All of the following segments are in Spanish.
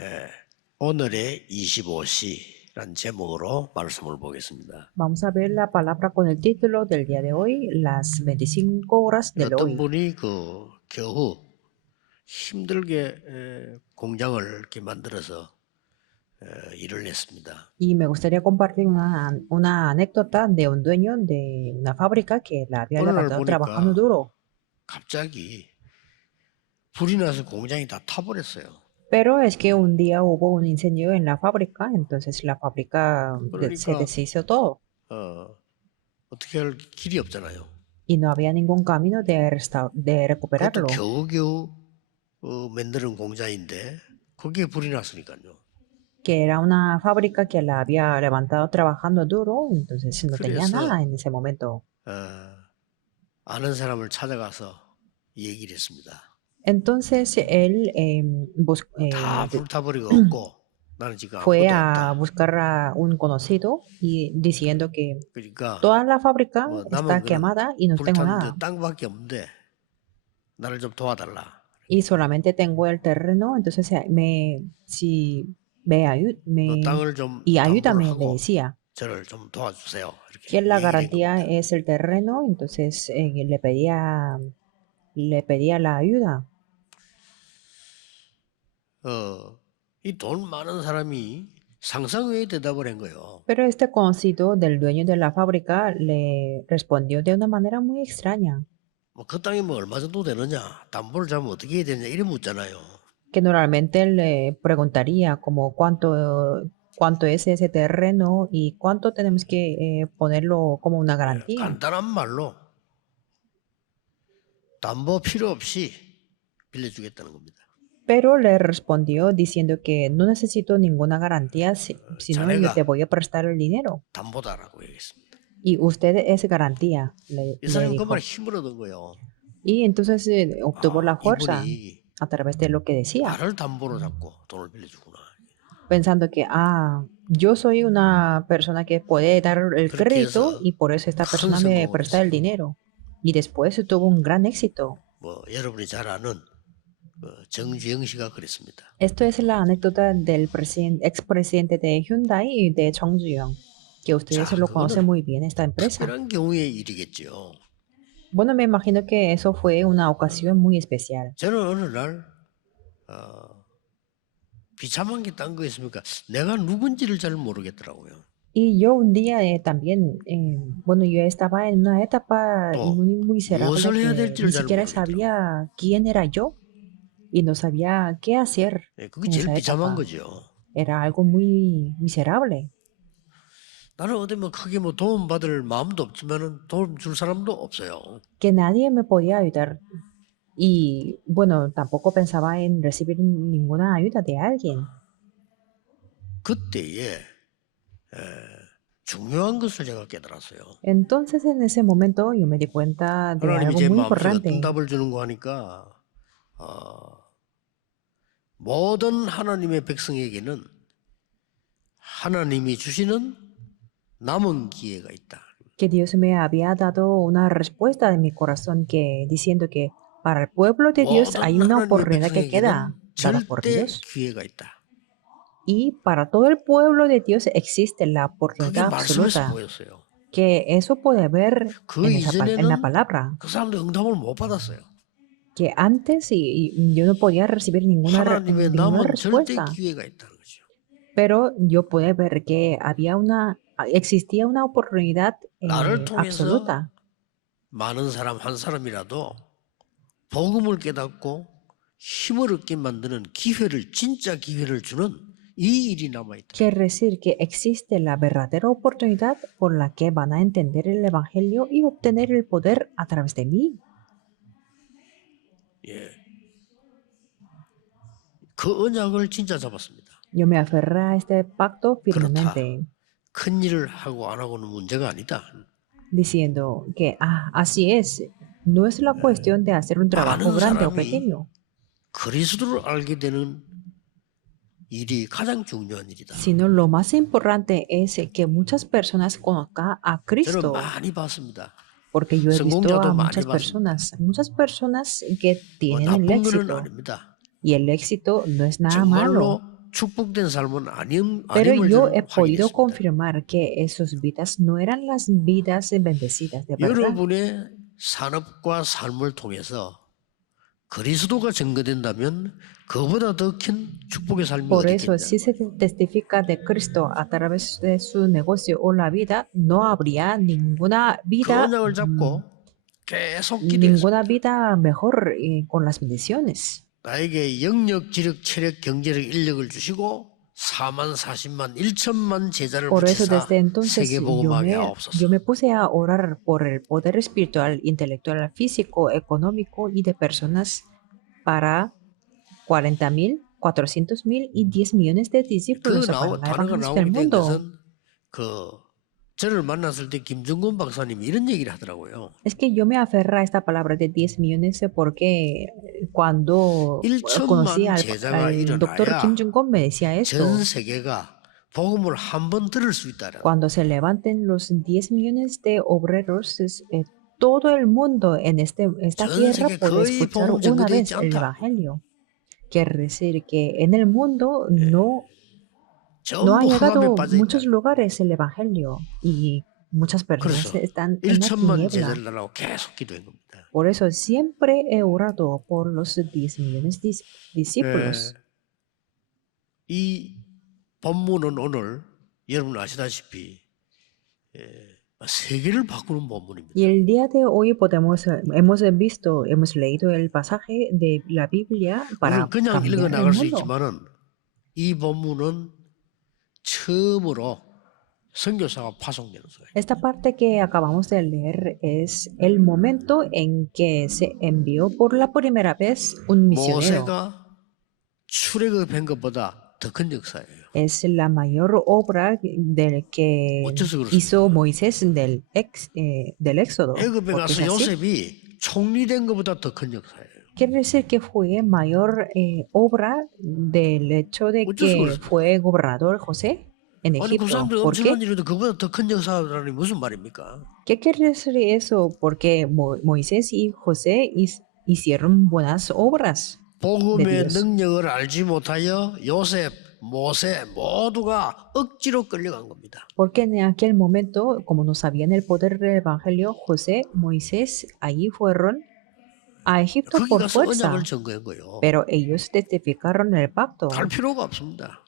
예, 오늘의 25시란 제목으로 말씀을 보겠습니다. Vamos a ver la palabra con el título del día de hoy, las 25 horas del 어떤 hoy. 분이 겨우 힘들게 공장을 이렇게 만들어서 일을 했습니다. Y me gustaría compartir una anécdota de un dueño de una fábrica que la había 어느 날 levantado trabajando 보니까 duro. 갑자기 불이 나서 공장이 다 타버렸어요. Pero es que un día hubo un incendio en la fábrica, entonces la fábrica se 그러니까 deshizo todo 어떻게 할 길이 없잖아요. y no había ningún camino de 그것도 recuperarlo, 겨우겨우 만드는 공장인데 거기에 불이 났으니까요. que era una fábrica que la había levantado trabajando duro, entonces no tenía 그래서 nada en ese momento. 어, 아는 사람을 찾아가서 얘기를 했습니다. Entonces él 다 불타버리고 없고 나는 지금 fue 아무것도 a 없다. buscar a un conocido y diciendo que 그러니까 toda la fábrica 뭐 está 남은 거는 quemada y no tengo 불탄 nada. 땅밖에 없는데 나를 좀 도와달라. Y solamente tengo el terreno, entonces si 너 땅을 좀 y 담보를 ayúdame, le 하고 decía. 저를 좀 도와주세요. Que 이렇게 la 얘기를 한 garantía 겁니다. es el terreno, entonces le pedía la ayuda. 이 돈 많은 사람이 상상 외의 대답을 한 거예요. Pero este conocido del dueño de la fábrica le respondió de una manera muy extraña. 그 땅이 뭐 얼마 정도 되느냐, 담보를 잡으면 어떻게 해야 되냐 이래 묻잖아요. Que normalmente le preguntaría como cuánto es ese terreno y cuánto tenemos que ponerlo como una garantía. 간단한 말로 담보 필요 없이 빌려주겠다는 겁니다. Pero le respondió diciendo que no necesito ninguna garantía, sino yo 자네가 te voy a prestar el dinero. 담보다라고 얘기했습니다. Y usted es garantía, 이 le 사람이 그 dijo. 말에 힘을 얻은 거예요. Y entonces obtuvo la fuerza 이분이 a través de lo que decía, 나를 담보로 잡고 돈을 빌려주구나. pensando que, yo soy una persona que puede dar el 그렇게 crédito 해서 y por eso esta 큰 persona me 성공을 presta el 했어요. dinero. Y después tuvo un gran éxito. 여러분이 잘 아는 정주영 씨가 그랬습니다. Esto es la anécdota del expresidente de Hyundai y de Chung Ju-young, que ustedes 자, lo conocen 그거는 muy bien, esta empresa. 특별한 경우의 일이겠죠. Bueno, me imagino que eso fue una ocasión muy especial. 저는 어느 날 비참한 게 딴 거 있습니까? 내가 누군지를 잘 모르겠더라고요. Y yo un día también, bueno, yo estaba en una etapa 또 muy miserable 무엇을 해야 que 될지를 ni 잘 siquiera 모르겠더라고요. sabía quién era yo y no sabía qué hacer 그게 en 제일 esa 비참한 etapa. 거죠. Era algo muy miserable. 나는 어디 뭐 크게 뭐 도움 받을 마음도 없지만은 도움 줄 사람도 없어요. Que nadie me podía ayudar. Y bueno, tampoco pensaba en recibir ninguna ayuda de alguien. 그때에 중요한 것을 제가 깨달았어요. Entonces en ese momento yo me di cuenta de 하나님이 algo 제 muy 마음속에 어떤 importante. 답을 주는 거 하니까 모든 하나님의 백성에게는 하나님이 주시는 남은 기회가 있다. Que Dios me había dado una respuesta de mi corazón diciendo que para el pueblo de Dios hay 모든 una 하나님의 oportunidad que queda 백성에게는 dada por 절대 Dios. 기회가 있다. Y para todo el pueblo de Dios existe la 그게 oportunidad 말씀에서 absoluta. 보였어요. Que eso puede ver 그 en la 이전에는 palabra. 그 사람도 응답을 못 받았어요. Que antes y yo no podía recibir ninguna 하나님의 남은 절대 respuesta. 기회가 있다는 거죠. Pero yo pude ver que existía una oportunidad 나를 통해서 absoluta. 많은 사람 한 사람이라도 복음을 깨닫고 힘을 얻게 만드는 진짜 기회를 주는 이 일이 남아있다. Quiere decir que existe la verdadera oportunidad por la que van a entender el Evangelio y obtener el poder a través de mí. 예. 그 언약을 진짜 잡았습니다. Yo me aferré a este pacto 그렇다. firmemente, 큰 일을 하고 안 하고는 문제가 아니다. diciendo que así es. No es la cuestión de hacer un trabajo 많은 grande o 사람이 pequeño, 그리스도를 알게 되는 일이 가장 중요한 일이다. sino lo más importante es que muchas personas conozcan a 저는 Cristo. 많이 봤습니다. Porque yo he visto 성공자도 a 많이 muchas personas que 뭐 tienen el 나쁜 거는 éxito. 아닙니다. Y el éxito no es nada 정말로 malo. 축복된 삶은 Pero 아님을 yo 저는 he podido 확인했습니다. confirmar que esas vidas no eran las vidas bendecidas de verdad. 여러분의 산업과 삶을 통해서 그리스도가 증거된다면 그보다 더 큰 축복의 삶이 Por 어디 eso, si se 있겠냐고요. testifica de Cristo a través de su negocio o la vida, no habría 그 언약을 잡고 계속 기도했습니다. ninguna vida mejor con las bendiciones. 나에게 영역, 지력, 체력, 경제력, 인력을 주시고 4만, 40만, 1천만 제자를 Por eso 붙이사 desde entonces 세계복음하게 yo 하옵소서. me puse a orar por el poder espiritual, intelectual, físico, económico y de personas para 40.000, 400.000 y 10 millones de 그 discípulos para la 단어가 evangelización del 나오게 된 mundo. 것은 그 저를 만났을 때 김정근 박사님이 이런 얘기를 하더라고요. Es que yo me aferro a esta palabra de 10 millones porque cuando conocí 1천만 제자가 al doctor Kim 일어나야 Jong-un me decía esto. 전 세계가 복음을 한 번 들을 수 있다라는. Cuando se levanten los 10 millones de obreros, todo el mundo en esta 전 tierra 세계 puede 거의 escuchar 복음 una 전거되어 vez 있지 el 않다. Evangelio. Quiere decir que en el mundo no ha 전부 흑암에 llegado 빠져 muchos 있다. lugares el Evangelio y muchas personas 그래서 están en la 1천만 tiniebla. 제자를 달라고 계속 기도한 겁니다. Por eso siempre he orado por los 10 millones de discípulos. 이 본문은 오늘 여러분 아시다시피 세계를 바꾸는 본문입니다. Y el día de hoy hemos leído el pasaje de la Biblia para 우리는 그냥 읽어 cambiar el 나갈 수 mundo. 있지만은 이 본문은 처음으로 선교사가 파송되는 소예요. Esta parte que acabamos de leer es el momento en que se envió por la primera vez un misionero. 모세가 출애굽한 것보다 더 큰 역사예요. Es la mayor obra del que 어째서 그렇습니까? hizo Moisés del Éxodo. 애굽에 porque es 가서 así. 요셉이 총리된 것보다 더 큰 역사예요. Quiere decir que fue mayor obra del hecho de 어쩔 수가 que 없습니다. fue gobernador José en 아니 그 Egipto. 사람들이 ¿Por qué? 엄청난 일인데 그보다 더 큰 역사라니 무슨 말입니까? ¿Qué quiere decir eso? Porque Moisés y José hicieron buenas obras. 복음의 Dios. 능력을 알지 못하여 요셉, 모세 모두가 억지로 끌려간 겁니다. Porque en aquel momento, como no sabían el poder del Evangelio, José, Moisés, allí fueron a Egipto 거기 por 가서 fuerza. 언약을 증거한 거예요. Pero ellos testificaron el pacto. 갈 필요가 없습니다.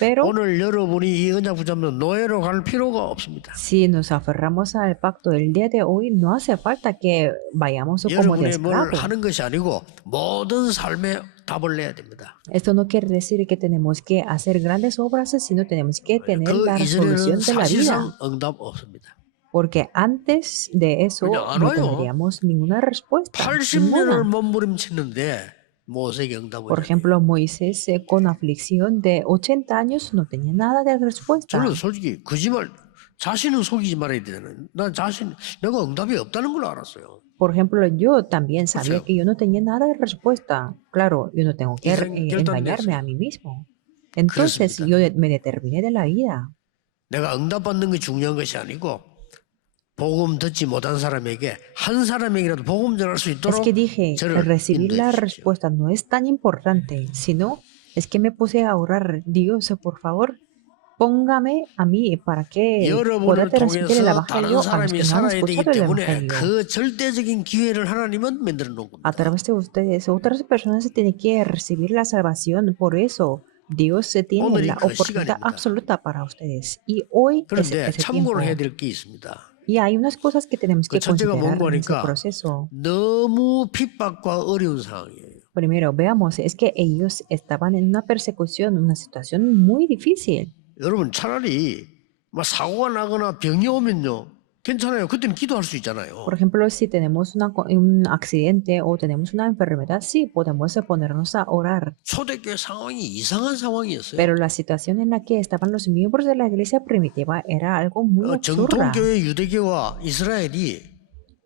Pero 오늘 여러분이 이 언약 붙잡는 노예로 갈 필요가 없습니다. si nos aferramos al pacto el día de hoy, no hace falta que vayamos como de 여러분의 뭘 esclavo. 하는 것이 아니고 모든 삶에 답을 내야 됩니다. Esto no quiere decir que tenemos que hacer grandes obras, sino tenemos que tener 그 la resolución 이전에는 de la vida. 사실상 응답 없습니다. Porque antes de eso 그냥 안 no 와요. tendríamos ninguna respuesta. 80년을 ninguna. 몸부림치는데 모세에게 응답을 Por 해요. ejemplo, Moisés con aflicción de 80 años no tenía nada de respuesta. 저는 솔직히 거짓말 자신은 속이지 말아야 되잖아요. 난 내가 응답이 없다는 걸 알았어요. Por ejemplo, yo también sabía Creo. que yo no tenía nada de respuesta. Claro, yo no tengo que engañarme a mí mismo. Entonces yo me determiné de la vida. 내가 응답받는 게 중요한 것이 아니고 복음 듣지 못한 사람에게 한 사람에게라도 복음 전할 수 Es 있도록 que dije, 저를 recibir la 인도해 주십시오. respuesta no es tan importante, sino es que me puse a orar, Dios, por favor, póngame a mí para que pueda 여러분을 transmitir el 통해서 다른 evangelio a los 사람이 que no han 살아야 되기 escuchado el 때문에 evangelio. 그 절대적인 기회를 하나님은 만들어 놓은 A 겁니다. través de ustedes, otras personas tienen que recibir la salvación. Por eso, Dios tiene 오늘이 la 그 oportunidad 시간입니다. absoluta para ustedes. Y hoy es 그런데 ese tiempo. 참고를 해야 될 게 있습니다. Y hay unas cosas que tenemos que 그 첫째가 considerar 뭔가 en ese 하니까 proceso. 너무 핍박과 어려운 상황이에요. Primero, veamos, es que ellos estaban en una persecución, una situación muy difícil. 여러분 차라리 막 사고가 나거나 병이 오면요 괜찮아요. 그때는 기도할 수 있잖아요. Por ejemplo, si tenemos un accidente o tenemos una enfermedad, sí, podemos ponernos a orar. 초대교회 상황이 이상한 상황이었어요. Pero la situación en la que estaban los miembros de la iglesia primitiva era algo muy absurda. 정통교회 유대교와 이스라엘이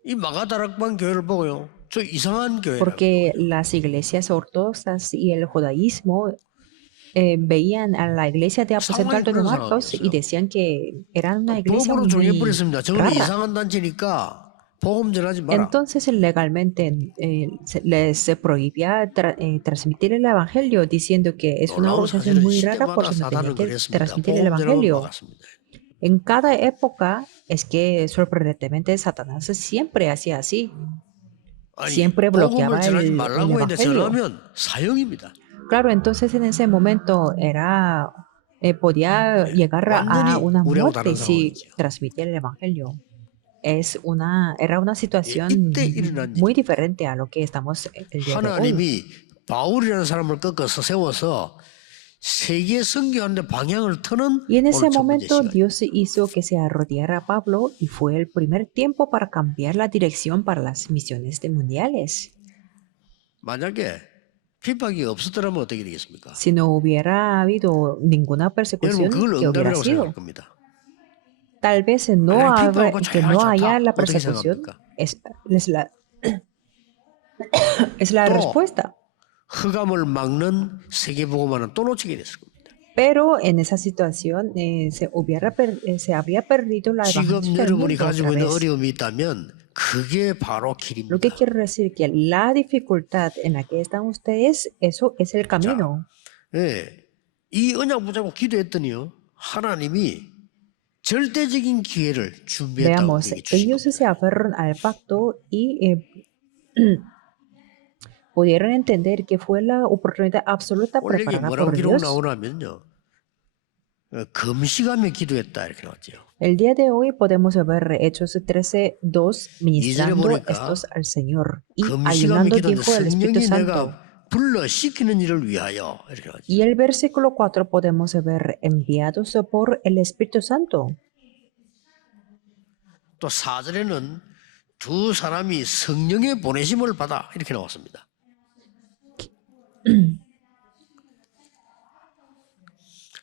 이 마가다락방 교회를 보고요. 저 이상한 교회라고. Porque las iglesias ortodoxas y el judaísmo veían a la iglesia de Aposento Alto de Marcos y decían que era una iglesia 법으로 muy 정해버렸습니다. 저거는 rara. 이상한 단체니까 복음 전하지 마라. Entonces legalmente les prohibía transmitir el evangelio diciendo que es una 놀라운 organización 사실은 muy rara, por 시대마다 eso no tenía 사단은 que 그랬습니다. transmitir el 복음 전하면 evangelio. 막았습니다. En cada época es que sorprendentemente Satanás siempre hacía así, 아니 siempre 복음을 bloqueaba 전하지 el 말라고 했는데 evangelio. 전하면 사형입니다. Claro, entonces en ese momento podía 예, llegar a 완전히 una 우리하고 다른 muerte si 상황이죠. transmitía el evangelio. Era una 예, 이때 situación 일어난 muy 일입니다. diferente a lo que estamos el día de hoy. 하나님이 바울이라는 사람을 꺾어서 세워서 세계 선교하는데 방향을 터는 Y en ese 오늘 첫 번째 momento 시간. Dios hizo que se arrodillara a Pablo y fue el primer tiempo para cambiar la dirección para las misiones mundiales. 만약에 핍박이 없었더라면 어떻게 되겠습니까? Si no hubiera habido ninguna 여러분 persecución, 그걸 ¿qué hubiera 응답이라고 생각할 sido? 겁니다. Tal vez 만약에 핍박하고 que no 조용하게 haya 좋다. la 어떻게 persecución 생각합니까? es la 또 respuesta. 흑암을 막는 세계복음화는 또 놓치게 됐을 겁니다. Pero en esa situación se habría perdido la 지금 evangelización del 여러분이 mundo 가지고 otra 있는 vez. 어려움이 있다면 그게 바로 Lo 길입니다. que quiero decir que la dificultad en la que están ustedes, eso es el camino. 예, 이 언약 붙잡고 기도했더니요 하나님이 절대적인 기회를 준비했다고 Veamos, 우리에게 주신 ellos 겁니다. se aferran al pacto y pudieron entender que fue la oportunidad absoluta 원래 이게 preparada 뭐라고 por 기록 Dios. 나오냐면요 금식하며 기도했다 이렇게 나왔죠. El día de hoy podemos ver Hechos 13:2 ministrando 보니까 estos al Señor y 금식하며 ayunando 기도는 dijo el Espíritu 성령이 Santo. 내가 불러 시키는 일을 위하여 이렇게 나왔죠. Y el versículo 4 podemos ver enviados por el Espíritu Santo. 또 4절에는 두 사람이 성령의 보내심을 받아 이렇게 나왔습니다.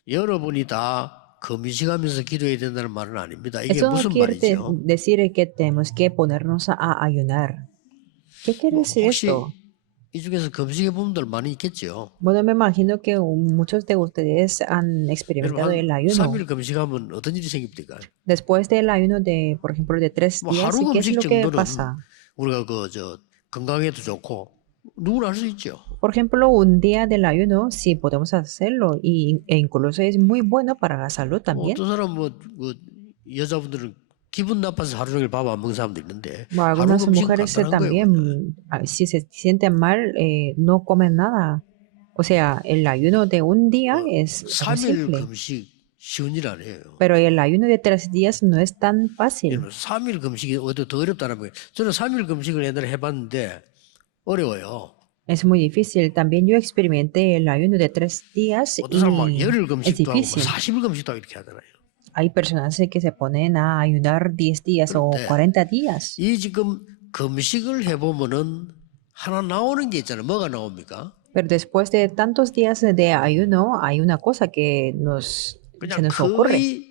여러분이 다 금식하면서 기도해야 된다는 말은 아닙니다. 이게 Eso no 무슨 quiere 말이죠? decir que tenemos que ponernos a ayunar. ¿Qué quiere decir 혹시 esto? 이 중에서 금식해 본 분들 많이 있겠죠. Bueno, me imagino que muchos de ustedes han 여러분 experimentado el 한 ayuno. 3일 금식하면 어떤 일이 생깁니까? Después del ayuno de, por ejemplo, de 3 뭐 días, 하루 ¿qué es 금식 lo que 정도는 pasa? 우리가 건강에도 좋고 누구나 할 수 있죠. Por ejemplo, un día del ayuno, sí podemos hacerlo e incluso es muy bueno para la salud también. 어떤 사람 여자분들은 기분 나빠서 하루 종일 밥 안 먹는 사람도 있는데 Bueno, 하루 algunas 금식 mujeres 간단한 거예요. 그냥. también, si se sienten mal, no comen nada. O sea, el ayuno de un día es algo 3일 simple, 금식 쉬운 일 아니에요. pero el ayuno de 3 días no es tan fácil. 여러분 3일 금식이 오히려 더 어렵다는 거예요. 저는 3일 금식을 옛날에 해봤는데 어려워요. Es muy difícil. También yo experimenté el ayuno de 3 días 어떤 사람은 막 y 열흘 es 금식도 하고 difícil. 40일 금식도 하고 이렇게 하잖아요. Hay personas que se ponen a ayunar 10 días o 그런데 40 días. 이 지금 금식을 해보면은 하나 나오는 게 있잖아요. 뭐가 나옵니까? Pero después de tantos días de ayuno, hay una cosa que se 그냥 nos ocurre. 거의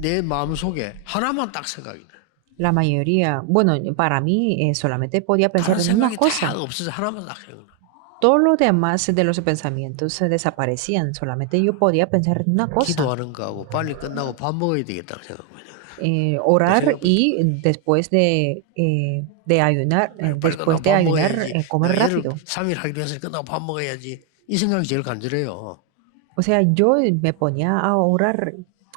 내 마음속에 하나만 딱 생각이 나요. La mayoría, bueno, para mí solamente podía pensar 다른 en una 생각이 다 cosa. 없어서 하나만 딱 생각나요. Todo lo demás de los pensamientos se desaparecían. Solamente yo podía pensar en una cosa. 기도하는 거하고 빨리 끝나고 밥 먹어야 되겠다고 생각합니다. Orar y después de ayunar, después de ayunar, comer rápido. 3일 하기로 해서 끝나고 밥 먹어야지. 이 생각이 제일 간절해요. O sea, yo me ponía a orar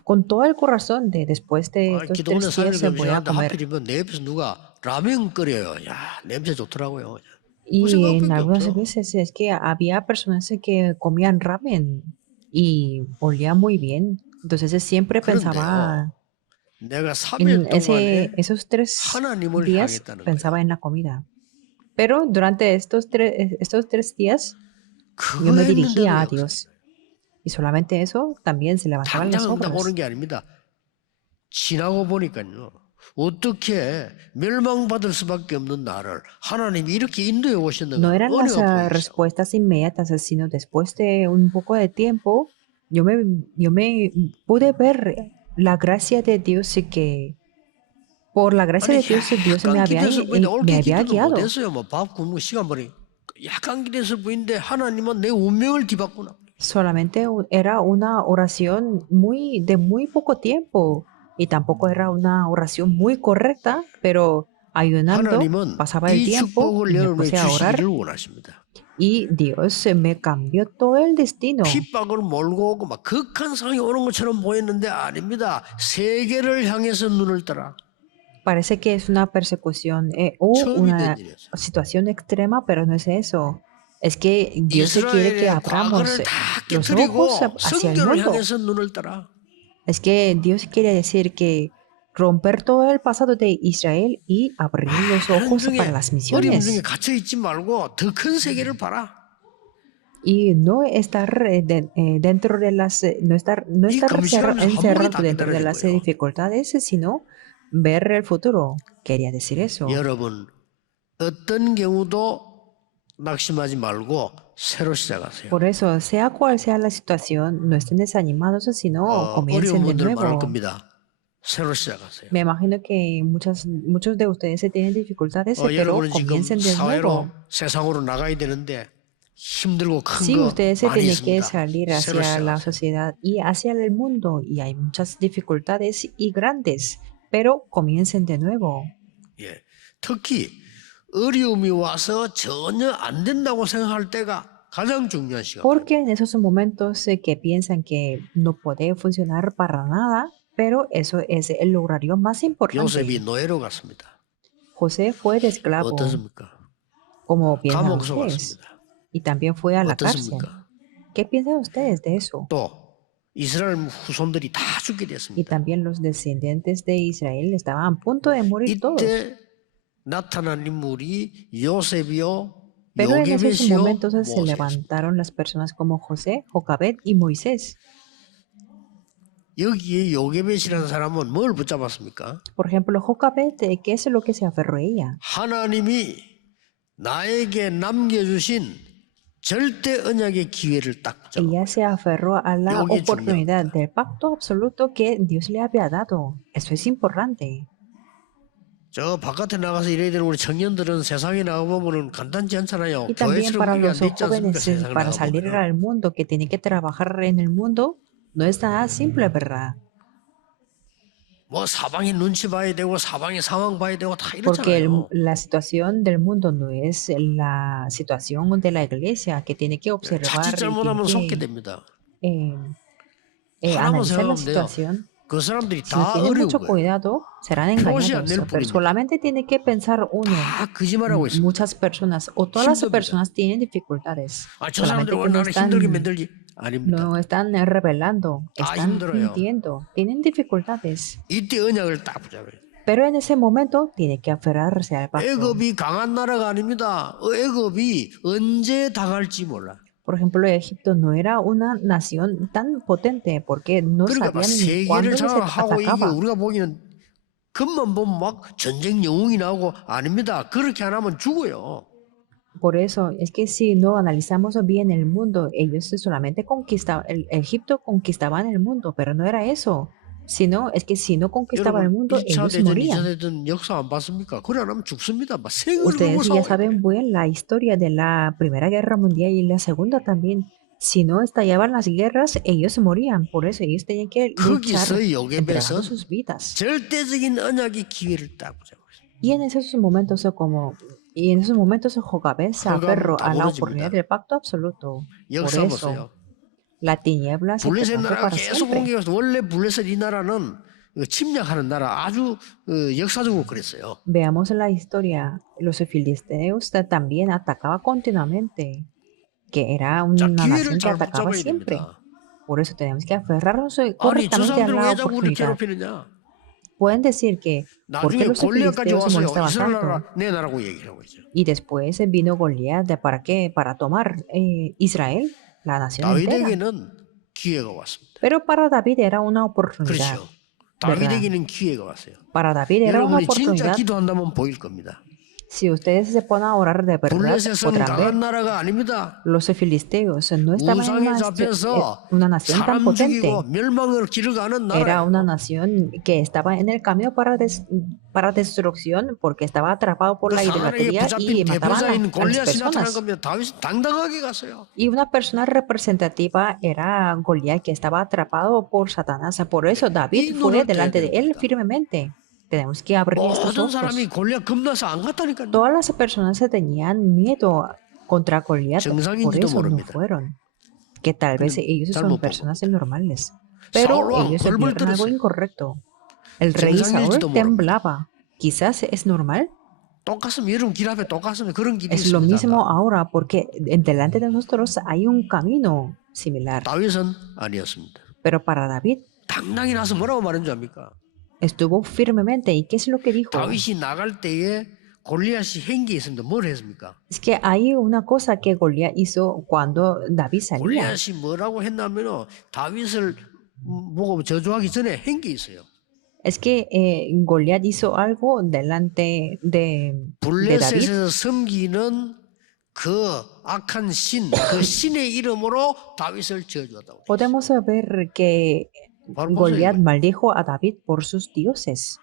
con todo el corazón de después de estos 기도 오늘 3 3일 días voy a 금식하는데 comer. 하필이면 내 옆에서 누가 라면 끓여요. 야 냄새 좋더라고요. Y 생각밖에 en algunas 없죠. veces es que había personas que comían ramen y olía muy bien. Entonces siempre pensaba 내가 3일 en 동안에 esos 3 하나님을 días, 향했다는 pensaba 거예요. en la comida. Pero durante estos 3 días yo 그거 me 했는데도 dirigía a 역시 Dios. Y solamente eso también se levantaban las 당장 응답 obras. 오는 게 아닙니다. 지나고 보니까요. 어떻게 멸망받을 수밖에 없는 나를 하나님이 이렇게 인도해 No 오셨는가 eran las 은혜가 보이죠. respuestas inmediatas, sino después de un poco de tiempo, yo me pude ver la gracia de Dios y que por la gracia 아니 de Dios me 약간 había, 기대서 보이는데 me 옳게 había 기도도 guiado. 못했어요. 뭐 밥 굶고 시간 버리 약간 기대서 보이는데 하나님은 내 운명을 뒤바꾸나. Solamente era una oración de muy poco tiempo. y tampoco era una oración muy correcta, pero ayunando 하나님은 pasaba el 이 tiempo 축복을 y me 여러분에게 puse a 주시기를 orar 원하십니다. y Dios me cambió todo el destino. 핍박을 몰고 오고 막 극한 상황이 오는 것처럼 보였는데 아닙니다. 세계를 향해서 눈을 떠라. Parece que es una persecución o 처음이 된 una 일이었어요. situación extrema, pero no es eso. Es que Dios se quiere que 이스라엘의 abramos 과거를 다 los ojos 깨뜨리고 hacia el 성교를 mundo. 향해서 눈을 떠라. Es que Dios quiere decir que romper todo el pasado de Israel y abrir los 많은 ojos para 중에 las 어려움 중에 misiones. 갇혀 있지 말고 더 큰 세계를 봐라. Y no estar dentro de las, no 이 estar 금식하면서 한목이 encerrado 다 dentro de 깨달아진 las 거예요. dificultades, sino ver el futuro. Quería decir eso. 여러분 어떤 경우도 낙심하지 말고 새로 시작하세요. Por eso, sea cual sea la situación, no estén desanimados, sino 어려운 comiencen de 분들 많을 nuevo. 겁니다. 새로 시작하세요. Me imagino que muchos de ustedes se tienen dificultades, pero 여러분은 지금 comiencen de 사회로 nuevo. 세상으로 나가야 되는데 힘들고 큰 Sí, 거 ustedes se 많이 tienen que 있습니다. salir 새로 hacia la 시작하세요. sociedad y hacia el mundo, y hay muchas dificultades y grandes, pero comiencen de nuevo. 예. 특히 어려움이 와서 전혀 안 된다고 생각할 때가 가장 중요한 시간. Porque en esos momentos que piensan que no puede funcionar para nada, pero eso es el horario más importante. 요셉이 노예로 갔습니다. José fue de esclavo, 어떻습니까? como piensan 감옥소 ustedes, 갔습니다. y también fue a la cárcel. 어떻습니까? ¿Qué piensan ustedes de eso? 또 이스라엘 후손들이 다 죽게 Y 됐습니다. también los descendientes de Israel estaban a punto de morir todos. 이때 나타난 인물이 요셉이요, Pero en esos 요게벳이요, momentos se 모세였습니다. levantaron las personas como José, Jocabed y Moisés. 여기에 요게벳이라는 사람은 뭘 붙잡았습니까? Por ejemplo, Jocabed, ¿qué es lo que se aferró ella? 하나님이 나에게 남겨주신 절대 언약의 기회를 딱 붙잡아. Ella se aferró a la 요게 oportunidad 중요합니다. del pacto absoluto que Dios le había dado. Eso es importante. 저 바깥에 나가서 일해야 되는 우리 청년들은 세상에 나가보면 간단치 않잖아요. Y también 교회처럼 para 그게 안 los 돼 있지 않습니까? jóvenes, 세상에 para salir 나가보면. al mundo, que tienen que trabajar en el mundo, no es nada simple, ¿verdad? 뭐 사방에 눈치 봐야 되고 사방에 상황 봐야 되고 다 Porque 이렇잖아요. la situación del mundo no es la situación de la iglesia, que tiene que observar 자칫 y 잘못하면 속게 tiene que 됩니다. 하나만 analizar la 생각하면 돼요. situación. 그 사람들이 Si no 다 tienen 어려운 mucho 거예요. cuidado, serán 표시 안 낼 engañados. Pero 뿐입니다. solamente tiene que pensar uno. 다 거짓말하고 있습니다. Muchas personas o todas las 힘듭니다. personas tienen dificultades. 아, 저 Solamente 사람들이 que 왜 나를 힘들게 만들지? 아닙니다. no están revelando, 다 están 힘들어요. mintiendo, tienen dificultades. 이때 언약을 딱 붙잡아요. Pero en ese momento tiene que aferrarse al pacto. 애굽이 강한 나라가 아닙니다. 애굽이 언제 당할지 몰라. Por ejemplo, Egipto no era una nación tan potente porque no 그러니까 막 sabían ni cuándo 세계를 les 장악하고 이게 atacaba. 우리가 보기에는 겉만 보면 막 전쟁 영웅이 나오고 아닙니다. 그렇게 안 하면 죽어요. Por eso es que si no analizamos bien el mundo, ellos solamente conquistaban, Egipto conquistaban el mundo, pero no era eso. Sino, es que si no conquistaban el 여러분 mundo, 1차 ellos 대전, 2차 morían. 대전 역사 안 봤습니까? 그래 안 하면 죽습니다. 막 생을 걸고 Ustedes ya 싸워요. saben bien la historia de la Primera Guerra Mundial y la Segunda también. Si no estallaban las guerras, ellos morían. Por eso ellos tenían que luchar 거기서 entregando 요게벳은 sus vidas. 절대적인 언약의 기회를 딱 붙잡고 있어요. Y en esos momentos, Jocabed se 흑암 aferró 다 a la 무너집니다. oportunidad del pacto absoluto. Por 역사 eso, 보세요. la tiniebla se 블레셋 quebrantó 나라가 para 계속 siempre. 공격해서 원래 블레셋 이 나라는 침략하는 나라 아주 역사적으로 그랬어요. Veamos la historia. Los filisteos también atacaban continuamente, que era 자, una 기회를 nación que 잘 atacaba 붙잡아야 siempre. 됩니다. Por eso tenemos que aferrarnos 아니 저 correctamente a 사람들 la 왜 자꾸 우리 oportunidad. 괴롭히느냐? Pueden decir que, ¿por qué 나중에 los 골리앗까지 filisteos 와서요. molestaban 이스라엘 tanto? 나라 내 나라고 얘기를 하고 있죠. Y después vino Goliat ¿para qué? Para tomar Israel, la nación entera. 다윗에게는 기회가 왔습니다. Pero para David era una oportunidad. 그렇죠. 다윗에게는 기회가 왔어요. Para David era una 여러분이 진짜 oportunidad. 기도한다면 보일 겁니다. Si ustedes se ponen a orar de verdad, 블레셋은 podrán ver, 강한 나라가 아닙니다. los filisteos no estaban en 우상에 잡혀서 una nación tan 사람 죽이고 potente. 멸망을 길을 가는 Era una 나라예요. nación que estaba en el camino para destrucción porque estaba atrapado por 그 la 사람에게 idolatría y 붙잡힌 mataban 대표자인 a las 골리앗이 나타난 personas. 겁니다. 다윗은 당당하게 갔어요. Y una persona representativa era Goliat, que estaba atrapado por Satanás. Por eso David 이 fue 눈을 떼야 delante de él 됩니다. firmemente. Tenemos que abrir estos 모든 사람이 ojos. 골리앗 겁나서 안 갔다니까요. Todas las personas se tenían miedo contra Goliat, por 정상인지도 eso no 모릅니다. fueron. Que tal vez 그는 ellos son 잘못 본 personas 겁니다. normales. Pero 사울 왕 ellos 벌벌 vieron algo 떨었어요. incorrecto. El rey 정상일지도 Saúl 모릅니다. temblaba. Quizás es normal. 똑같으면 여러분 길 앞에 똑같으면 그런 길이 Es lo 있습니다. mismo ahora porque delante de nosotros hay un camino similar. 다윗은 아니었습니다. Pero para David 당당히 나서 뭐라고 말한 줄 압니까? estuvo firmemente. ¿Y qué es lo que dijo? 다윗이 나갈 때에 골리앗이 한 게 있습니다. 뭘 했습니까? Es que hay una cosa que Goliat hizo cuando David salía. 골리앗이 뭐라고 했냐면 다윗을 보고 저주하기 전에 한 게 있어요. Es que Goliat hizo algo delante de David. 블레셋에서 섬기는 그 악한 신, 그 신의 이름으로 다윗을 저주하다고. Podemos ver que 바로 Goliat 보세요. maldijo a David por sus dioses.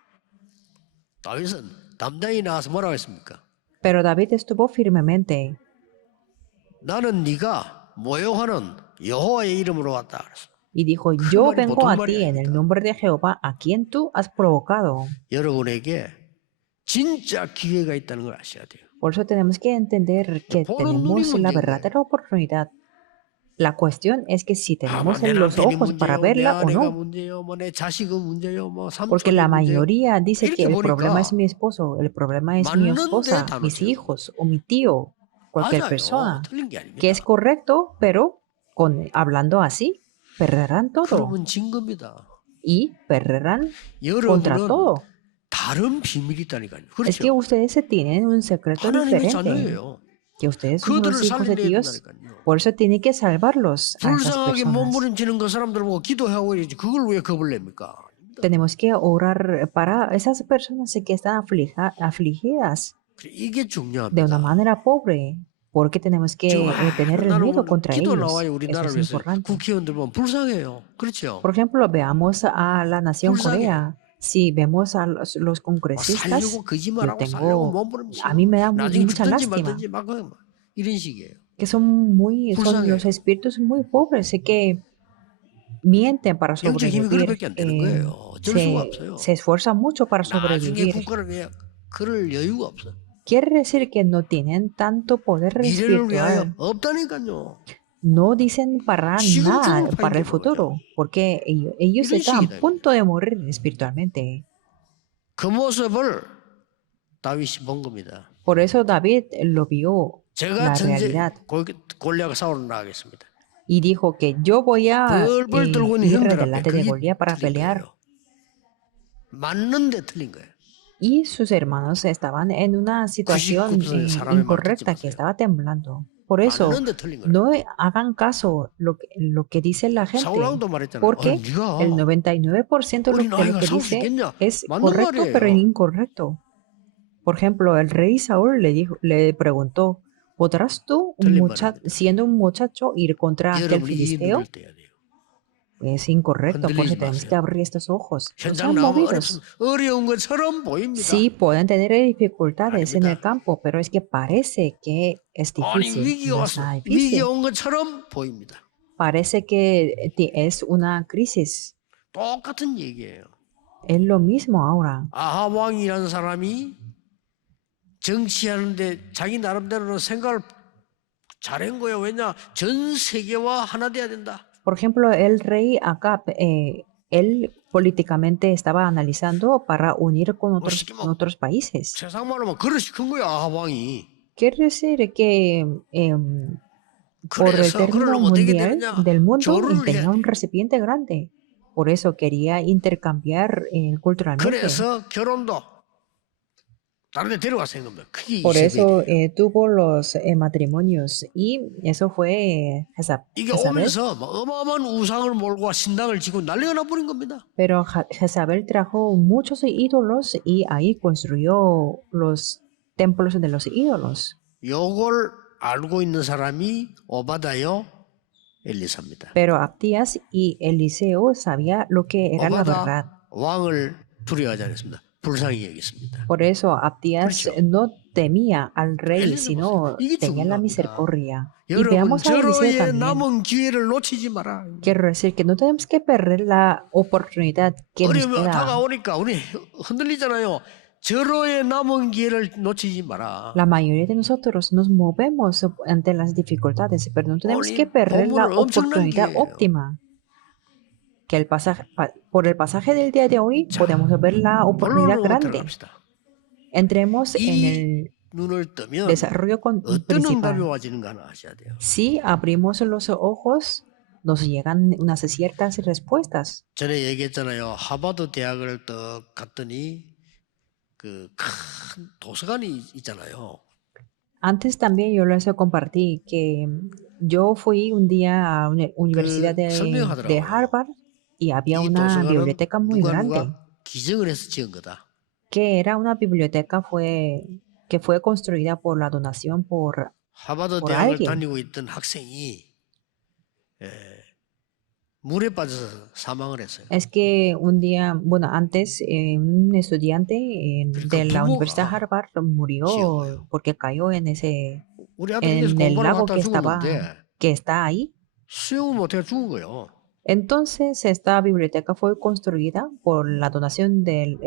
다윗은 담대히 나와서 뭐라고 했습니까? Pero David estuvo firmemente 나는 네가 모욕하는 여호와의 이름으로 왔다 그랬어. y dijo, 그 yo 말이 vengo 보통 a 말이 ti en el 아닙니다. nombre de Jehová, a quien tú has provocado. 여러분에게 진짜 기회가 있다는 걸 아셔야 돼요. Por eso tenemos que entender que 보는 눈이 tenemos la 문제인 verdadera oportunidad. La cuestión es que si tenemos 내 los 남편이 ojos para 문제요, 내 verla o 아내가 no. 문제요, 내 자식은 문제요, Porque 삼촌이 la 문제요. mayoría dice que 이렇게 el problema 보니까 es mi esposo, el problema es mi 맞는데 esposa, 다 mis 놓쳐요. hijos o mi tío, cualquier 맞아요. persona. 틀린 게 아닙니다. Que es correcto, pero hablando así, perderán todo 그러면 진 겁니다. y perderán contra 여러분은 todo. 다른 비밀이 있다니까요. Es que 그렇죠? ustedes tienen un secreto 하나님의 diferente, 자녀예요. que ustedes son 그들을 los hijos de 살려내야 Dios. 된다니까요. Por eso tiene que salvarlos a esas 불쌍하게 personas. 몸부림치는 그 사람들 보고 기도하고 이러지. 그걸 왜 겁을 냅니까? Tenemos que orar para esas personas que están afligidas 그래, 이게 de una 중요합니다. manera pobre, porque tenemos que tener el 나는 miedo 오늘 contra 기도 ellos. 나와요. Eso 우리나라를 es 위해서 importante. 국회의원들 보면 불쌍해요. 그렇죠? Por ejemplo, veamos a la nación 불쌍해. Corea. Si vemos a los congresistas, 살려고 거짓말하고 yo 살려고 tengo, 몸부림치고 a mí me da 나중에 mucha 죽든지 lástima, 말든지 막 이런 식이에요. que son los 불쌍해요. espíritus muy pobres, que mienten para 영적 힘이 sobrevivir, 그렇게밖에 안 되는 거예요. 어쩔 수가 없어요. se esfuerzan mucho para 나중에 sobrevivir. 국가를 위해 그럴 여유가 없어. Quiere decir que no tienen tanto poder 미래를 위하여 espiritual. 없다니까요. No dicen para 지금 nada, 죽을 para el 판결인 futuro, porque ellos 이런 están 식이다, a punto de morir espiritualmente. 그 모습을 다윗이 본 겁니다. Por eso David lo vio 제가 la 전제 realidad 골리앗과 싸우러 나가겠습니다. y dijo que yo voy a 벌벌 떨고 있는 ir 형들 앞에 delante de 그게 Goliat para 틀린 pelear. 거예요. 맞는데 틀린 거예요. Y sus hermanos estaban en una situación 99% 사람의 말 incorrecta, 듣지 que 마세요. estaba temblando. Por eso, 맞는데 틀린 거예요. no hagan caso lo que dice la gente, 사울왕도 말했잖아요. porque 네가 el 99% 우리 de lo 나이가 que 싸울 수 dice 있겠냐? es 맞는 correcto, pero 말이에요. incorrecto. Por ejemplo, el rey Saúl le preguntó, ¿podrás tú, 틀린 말입니다. siendo un muchacho, ir contra aquel 여러분이 이 filisteo? 눈을 떼야 돼요. Es incorrecto, por 흔들리지 eso tenemos 마세요. que abrir estos ojos. No 현장 sean 나오면 movidos. 어려운 것처럼 보입니다. Sí, pueden tener dificultades en el 아닙니다. campo, pero es que parece que es 아니 difícil. 위기가 No es 왔어. nada 위기 difícil. 온 것처럼 보입니다. Parece que es una crisis. 똑같은 얘기예요. Es lo mismo ahora. 아합 왕이라는 사람이 정치하는데 자기 나름대로는 생각을 잘한 거예요. 왜냐? 전 세계와 하나 돼야 된다. Por ejemplo, el rey Acab, él políticamente estaba analizando para unir con otros países. 세상 말하면 그릇이 큰 거야, 아합 왕이. Quiere decir que por el 그래서 término 그러려면 어떻게 mundial 되느냐? del mundo 조를 tenía 해야 un 돼. recipiente grande. Por eso quería intercambiar culturalmente. 그래서 결혼도 다른 데 데려가서 한 겁니다. 그게 Por eso 이세벨이에요. tuvo los matrimonios y eso fue 이게 Jezabel. 오면서 막 어마어마한 우상을 몰고 신당을 지고 난리가 나버린 겁니다. Pero Jezabel trajo muchos ídolos y ahí construyó los templos de los ídolos. 요걸 알고 있는 사람이 오바다요 엘리사입니다. Pero Abdías y Eliseo sabía lo que era la verdad. 오바다 왕을 두려워하지 않았습니다. 불쌍히 여겼습니다. Por eso Abdías 그렇죠. no temía al rey, 엘리사 sino 보세요. 이게 tenía la 중요합니다. misericordia. Y 여러분 veamos a Eliseo 절호의 también. 남은 기회를 놓치지 마라. Quiero decir que no tenemos que perder la oportunidad que nos 어려움이 queda. 다가오니까 우리 흔들리잖아요. 절호의 남은 기회를 놓치지 마라. La mayoría de nosotros nos movemos ante las dificultades, pero no tenemos 아니, que perder la 본문은 엄청난 oportunidad 기회예요. óptima. Que el pasaje, por el pasaje del día de hoy podemos ver la oportunidad 본론으로 grande. 들어갑시다. Entremos en 이 el 눈을 뜨면 desarrollo 어떤 응답이 principal. 와지는가 하나 아셔야 돼요. Si abrimos los ojos, nos llegan unas ciertas respuestas. 전에 얘기했잖아요. 하버드 대학을 딱 갔더니 그 큰 도서관이 있잖아요. Antes también yo les compartí que yo fui un día a una universidad de 설명하더라고요. Harvard y había 이 una 도서관은 biblioteca muy grande, 누가 기증을 해서 지은 거다. que era una biblioteca que fue construida por la donación por 하버드 por 대학을 alguien. 다니고 있던 학생이 물에 빠져서 사망을 했어요. Es que un día, bueno, antes un estudiante de la 부모가 Universidad Harvard murió 지은 porque cayó en 우리 아들 여기서 el 공부를 lago 갔다 죽었는데 que está ahí. 수영을 못해 죽은 거예요. Entonces, esta biblioteca fue construida por la donación de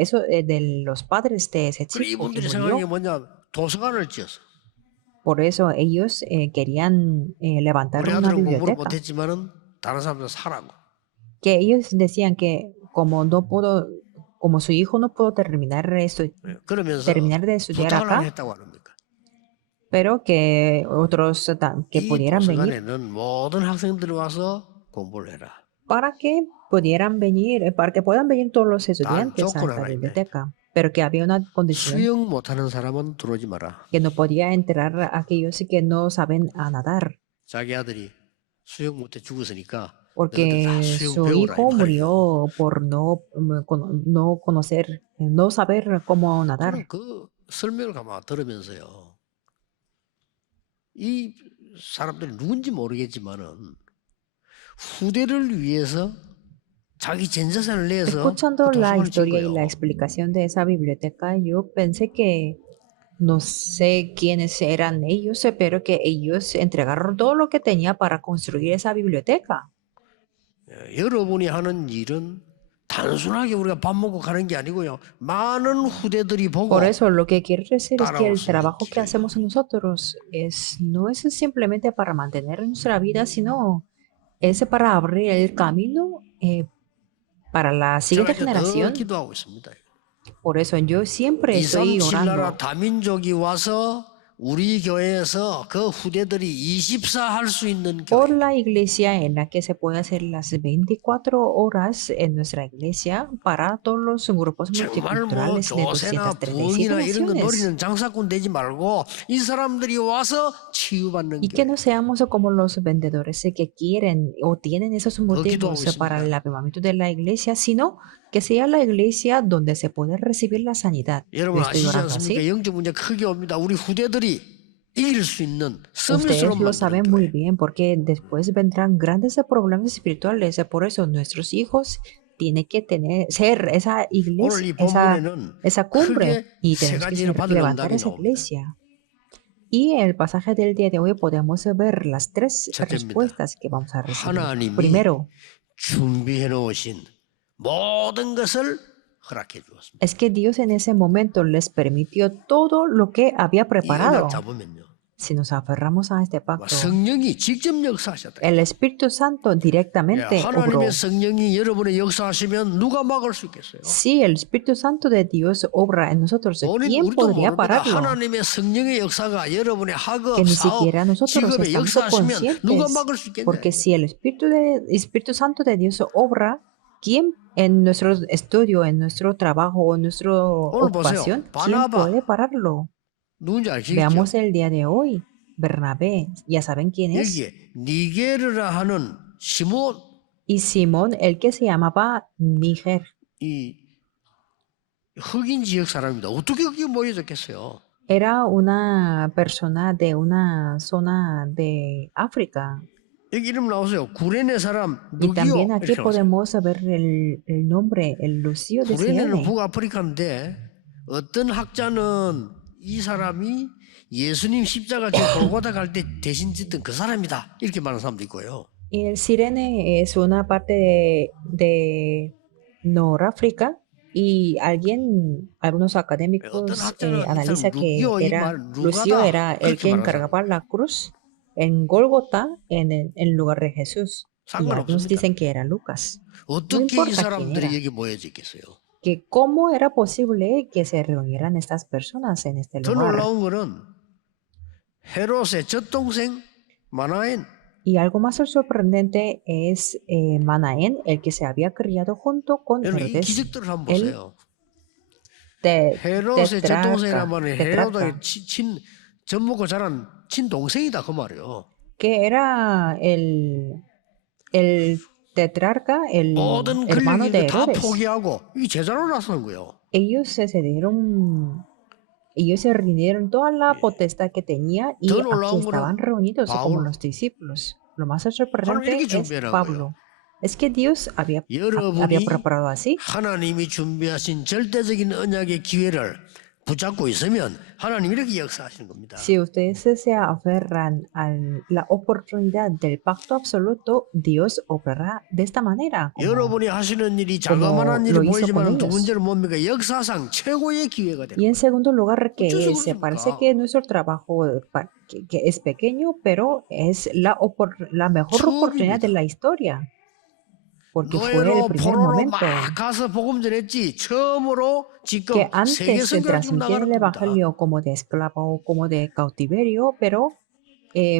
los padres de ese 그래 chico que 이분들이 생각한 게 murió. 뭐냐? 도서관을 지었어. Por eso ellos querían levantar 우리 una 아들은 공부를 biblioteca. 못했지만은 다른 사람들 사라고. Que ellos decían que como su hijo no pudo terminar 그러면서 de estudiar 부탁을 안 acá, 했다고 합니까? pero que otros que 이 pudieran venir 도서관에는 모든 학생들이 와서 공부를 해라. para que pudieran venir, para que puedan venir todos los estudiantes a 조건 esta 하나 있네. biblioteca. Pero que había una condición 수영 못하는 사람은 들어오지 마라. que no podía entrar a aquellos que no saben a nadar, 자기 아들이 수영 못해 죽었으니까 porque 너희들 다 수영 su 배우라 이 hijo 말이에요. murió por no conocer, no saber cómo nadar. 저는 그 설명을 가만 들으면서요. 이 사람들이 누군지 모르겠지만은 후대를 위해서 자기 전 재산을 내서 Escuchando 그 la 도서관을 진 historia y 거예요. la explicación de esa biblioteca, yo pensé que no sé quiénes eran ellos, pero que ellos entregaron todo lo que tenía para construir esa biblioteca. 여러분이 하는 일은 단순하게 우리가 밥 먹고 가는 게 아니고요. 많은 후대들이 보고 Por eso lo que quiero decir es que el 따라올 trabajo 수 que 있기를. hacemos nosotros no es simplemente para mantener nuestra vida, sino es para abrir el camino para la 제가 siguiente 이제 더 generación. 기도하고 있습니다. Por eso yo siempre estoy 237나라 orando 다민족이 와서 우리 교회에서 그 후대들이 24 할 수 있는 por 교회. la iglesia en la que se puede hacer las 24 horas en nuestra iglesia para todos los grupos 정말 뭐 multiculturales de 조세나 237 부흥이나 이런 거 naciones. 노리는 장사꾼 되지 말고 이 사람들이 와서 치유받는 Y que 교회. no seamos como los vendedores que quieren o tienen esos motivos 있습니다. para el avivamiento de la iglesia, sino que sea la iglesia donde se puede recibir la sanidad. Yo 여러분 estoy 아시지 orando 않습니까? así. 영적 문제 크게 옵니다. 우리 후대들이 이길 수 있는 Ustedes 서밋으로 lo 만드는 saben muy 교회. bien porque después vendrán grandes problemas espirituales. Por eso nuestros hijos tienen que ser esa 오늘 이 iglesia, 본문에는 esa cumbre, 크게 y 세 tenemos que 가지를 받을 levantar 응답이 esa 나옵니다. iglesia. Y en el pasaje del día de hoy podemos ver las tres 첫째입니다. respuestas que vamos a recibir. 하나님이 Primero, 준비해 놓으신 모든 것을 허락해 주었습니다. es que Dios en ese momento les permitió todo lo que había 이 preparado. 언약 잡으면요. Si nos aferramos a este 막 pacto, 성령이 직접 역사하셨다. el Espíritu Santo directamente obró. 하나님의 성령이 여러분의 역사하시면 누가 막을 수 있겠어요? Si el Espíritu Santo de Dios obra en nosotros, ¿quién 우리도 podría 모릅니다. pararlo? 하나님의 성령의 역사가 여러분의 학업, Que ni 사업, siquiera nosotros 직업에 estamos 역사하시면 누가 conscientes. 막을 수 있겠냐? Porque si el Espíritu Santo de Dios obra, ¿quién en nuestro estudio, en nuestro trabajo o en nuestra 오늘 보세요. ocupación, quién 바나바 puede pararlo? 누군지 아시겠죠? Veamos el día de hoy. Bernabé, ya saben quién es. 여기에 니게르라 하는 시몬 Y Simón, el que se llamaba Níger. 이 흑인 지역 사람입니다. 어떻게 그게 모여졌겠어요? Era una persona de una zona de África. 여기 이름 나오세요. 구레네 사람 Y también 누기오 aquí 이렇게 나오세요. podemos ver el nombre, el Lucio de 구레네는 Cirene. 북아프리카인데 어떤 학자는 이 사람이 예수님 십자가 저 골고다 갈 때 대신 짓던 그 사람이다 이렇게 말하는 사람도 있고요. Y el Cirene es una parte de Noráfrica y algunos 어떤 académicos 학자는 이 사람 analiza que 루기오 이 era, 말 Lucio 루가다 era el 그렇게 que 말하는 사람 encargaba la cruz en Gólgota en lugar de Jesús. Y algunos 상관없습니다. dicen que era Lucas. No 어떻게 이 importa quién 사람들이 era. 여기 모여져 있겠어요? Que cómo era posible que se reunieran estas personas en este 더 lugar. 놀라운 거는 헤롯의 젖동생 마나엔 Y algo más sorprendente es Manaén, el que se había criado junto con 여러분 이 Herodes, 기적들을 한번 el 보세요. te- 헤롯의 젖동생이란 tetrarca, 말은 헤롯의 tetrarca, 젖먹고 자란 친동생이다 그 말이에요. que era el tetrarca, el 모든 권력 hermano 있는 de 거다 Herodes. 포기하고 이 제자로 나서는 거예요. Ellos se rindieron toda la potestad que tenía y 더 aquí 놀라운 estaban 거는 reunidos como 바울 los discípulos. Lo más 하나님 sorprendente 이렇게 es 준비해놓은 거예요. Pablo. Es que Dios había 여러분이 preparado así. 하나님이 준비하신 절대적인 언약의 기회를 붙잡고 있으면 하나님이 이렇게 역사하시는 겁니다. Si ustedes se aferran a la oportunidad del pacto absoluto, Dios obrará de esta manera, 여러분이 하시는 일이 como 자그마한 일이 lo hizo con 보이지만 두 ellos. 번째는 뭡니까? 역사상 최고의 기회가 되는 Y en 거예요. segundo lugar, que 어째서 se parece 그렇습니까? que nuestro trabajo que es pequeño, pero es la mejor oportunidad de 처음입니다. la historia, porque fue el 노예로 primer 포로로 momento 막 가서 복음 전했지 처음으로 지금 que 세계 antes de 선교를 지금 transmitir 나가는 el 겁니다. evangelio como de esclavo o como de cautiverio, pero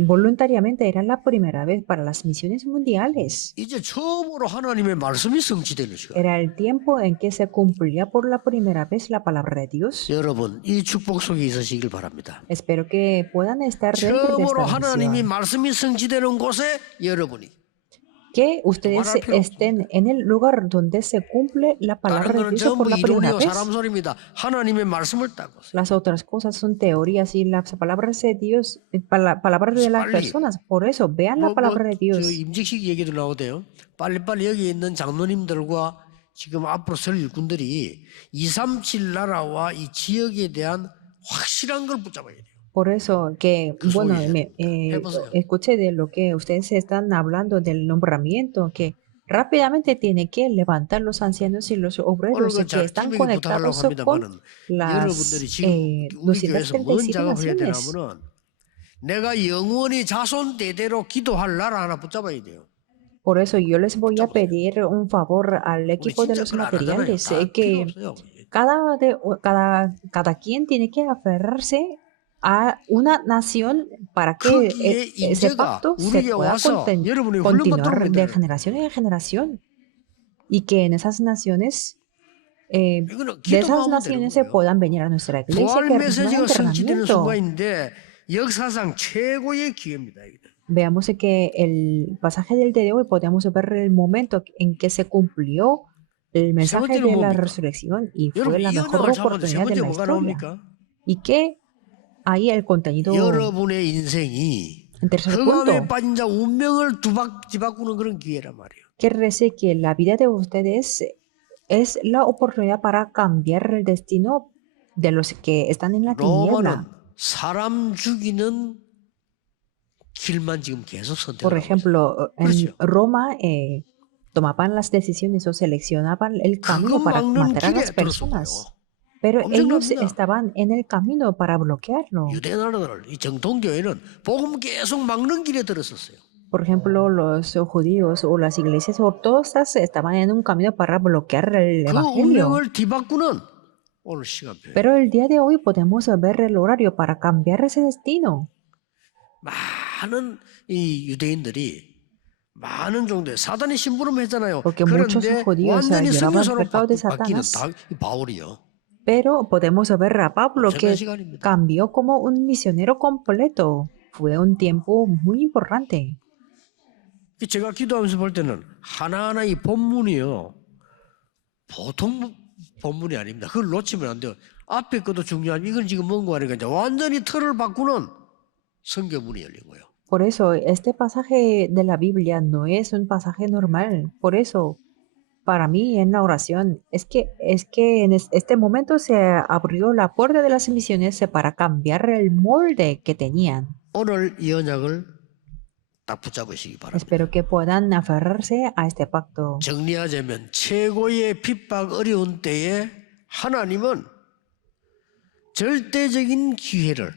voluntariamente era la primera vez para las misiones mundiales. 이제 처음으로 하나님의 말씀이 성취되는 시간. Era el tiempo en que se cumplía por la primera vez la palabra de Dios. 여러분 이 축복 속에 있으시길 바랍니다. Espero que puedan estar dentro de 처음으로 esta 하나님이 bendición. 말씀이 성취되는 곳에 여러분이 Que ustedes 말할 필요 estén en el lugar donde se cumple la 다른 palabra de 거는 Dios por 전부 la primera 이론이요 vez. 사람 소리입니다. 하나님의 말씀을 따고 Las otras cosas son teorías y las palabras de Dios, palabras de las 빨리. personas. Por eso, vean la palabra de 저 Dios. 임직식 얘기도 나오대요. 빨리빨리 여기 있는 장로님들과 지금 앞으로 설 일꾼들이 237 나라와 이 지역에 대한 확실한 걸 붙잡아야 돼요. Por eso que, 그 bueno, 소리에 해보세요. escuché de lo que ustedes están hablando del nombramiento, que rápidamente tiene que levantar los ancianos y los 오늘 obreros 그 que están 팀에게 부탁하려고 conectados con 합니다만은 여러분들이 지금 우리 교회에서 뭔 237 작업을 해야 naciones. 되냐면은 내가 영원히 자손 대대로 기도할 나라 하나 붙잡아야 돼요. Por eso yo les voy a pedir un favor al 우리 equipo de 진짜 los 그걸 안 하잖아요. materiales, 다 필요 que 없어요. cada quien tiene que aferrarse a una nación para que 거기에 ese 인재가 pacto se 우리에게 pueda 와서 여러분의 훈련 continuar 받도록 de 만들어요. generación en generación y que en esas naciones, 이거는 de esas 기도만 하면 되는 naciones se 거예요. puedan venir a nuestra iglesia, 부활 que reciban 메시지가 성취되는 entrenamiento. 순간인데 역사상 최고의 기회입니다. 이거는. Veamos que el pasaje del día de hoy podemos ver el momento en que se cumplió el mensaje 번째는 de la 뭡니까? resurrección y fue 여러분 la 이 mejor 언약을 잡아도 세 oportunidad de 번째 la 뭐가 historia. 나옵니까? Y que ahí el contenido, 여러분의 인생이 en tercer 흑암에 punto, 빠진 자 운명을 뒤바꾸는 그런 기회란 말이에요. que rece que la vida de ustedes es la oportunidad para cambiar el destino de los que están en la 로마는 tiniebla. 사람 죽이는 길만 지금 계속 Por 선택하고 있어요. ejemplo, en 그렇죠. Roma tomaban las decisiones o seleccionaban el camino 그거 para 막는 matar a 길에 las personas. 들었었고요. Pero ellos 엄청납니다. estaban en el camino para bloquearlo. 유대 나라들 이 정통교회는 복음 계속 막는 길에 들었었어요. Por ejemplo, los judíos o las iglesias ortodoxas estaban en un camino para bloquear el 그 evangelio. 운명을 뒤바꾸는 오늘 시간표예요. Pero el día de hoy podemos ver el horario para cambiar ese destino. 많은 이 유대인들이 많은 정도의 사단의 심부름을 했잖아요. Porque muchos 그런데 judíos 완전히 llevaban el 성령으로 pecado de 바뀌는 Satanás. 바울이요. Pero podemos ver a Pablo 엄청난 que 시간입니다. cambió como un misionero completo. Fue un tiempo muy importante. 제가 기도하면서 볼 때는 하나하나 이 본문이요. 보통 본문이 아닙니다. 그걸 놓치면 안 돼요. 앞에 것도 중요하지만 이건 지금 뭔가 하니까 이제 완전히 틀을 바꾸는 성경문이 열린 거예요. Por eso, este pasaje de la Biblia no es un pasaje normal. Por eso, para mí en la oración, es que en este momento se abrió la puerta de las misiones para cambiar el molde que tenían. 오늘 이 언약을 딱 붙잡으시기 바랍니다. Espero que puedan aferrarse a este pacto. 정리하자면 최고의 핍박 어려운 때에 하나님은 절대적인 기회를